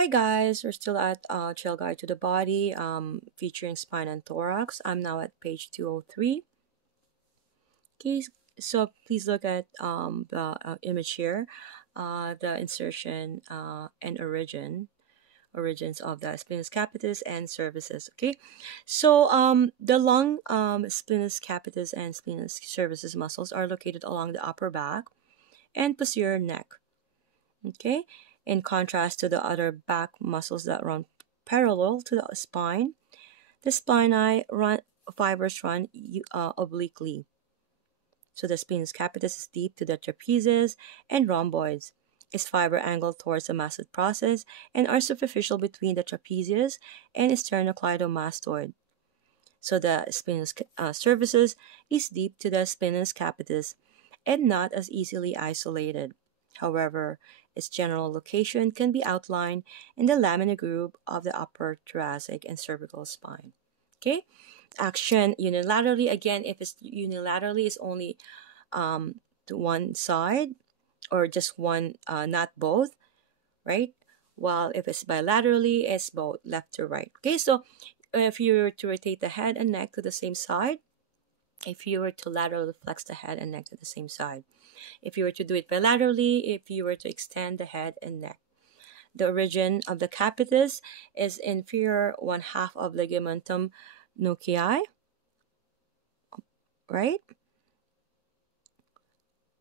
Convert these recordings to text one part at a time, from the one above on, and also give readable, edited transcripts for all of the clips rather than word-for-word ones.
Hi guys, we're still at Trailguide to the Body, featuring spine and thorax. I'm now at page 203. Okay, so please look at the image here, the insertion and origins of the spinous capitis and cervicis. Okay, so the long spinous capitis and spinous cervicis muscles are located along the upper back and posterior neck. Okay, in contrast to the other back muscles that run parallel to the spine, the fibers run obliquely. So the spinous capitis is deep to the trapezius and rhomboids. Its fiber angle towards the mastoid process and are superficial between the trapezius and sternocleidomastoid. So the spinous cervicis is deep to the spinous capitis and not as easily isolated. However, its general location can be outlined in the lamina group of the upper thoracic and cervical spine. Okay, action unilaterally. Again, if it's unilaterally, it's only to one side or just one, not both, right? While if it's bilaterally, it's both left to right. Okay, so if you were to rotate the head and neck to the same side, if you were to laterally flex the head and neck to the same side, if you were to do it bilaterally, if you were to extend the head and neck. The origin of the capitis is inferior one half of ligamentum nuchii, right?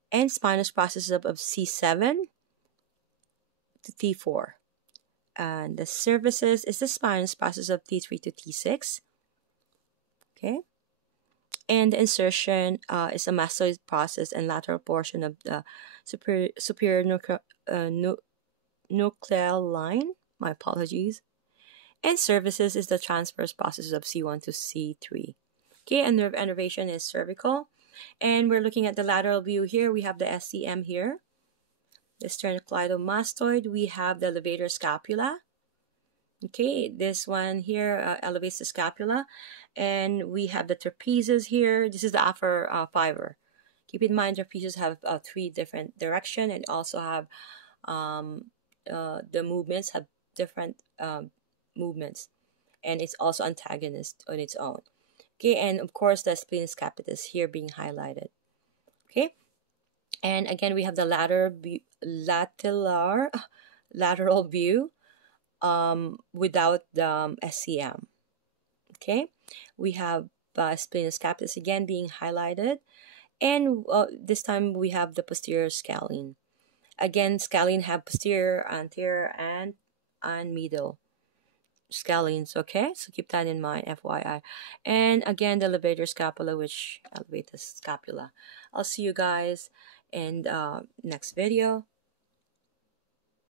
And spinous processes of C7 to T4. And the cervicis is the spinous process of T3 to T6. Okay. And the insertion is a mastoid process and lateral portion of the superior nucleal line. My apologies. And cervicis is the transverse process of C1 to C3. Okay, and nerve innervation is cervical. And we're looking at the lateral view here. We have the SCM here. The sternocleidomastoid. We have the levator scapula. Okay, this one here elevates the scapula. And we have the trapezius here. This is the upper fiber. Keep in mind, trapezius have 3 different directions and also have the movements have different movements. And it's also antagonist on its own. Okay, and of course the spinous capitis here being highlighted. Okay, and again we have the lateral view without the SCM. Okay, we have spinous capitis again being highlighted, and this time we have the posterior scalene. Again, scalene have posterior, anterior, and middle scalenes. Okay, so keep that in mind, FYI. And again, the levator scapula, which elevates the scapula. I'll see you guys in the next video.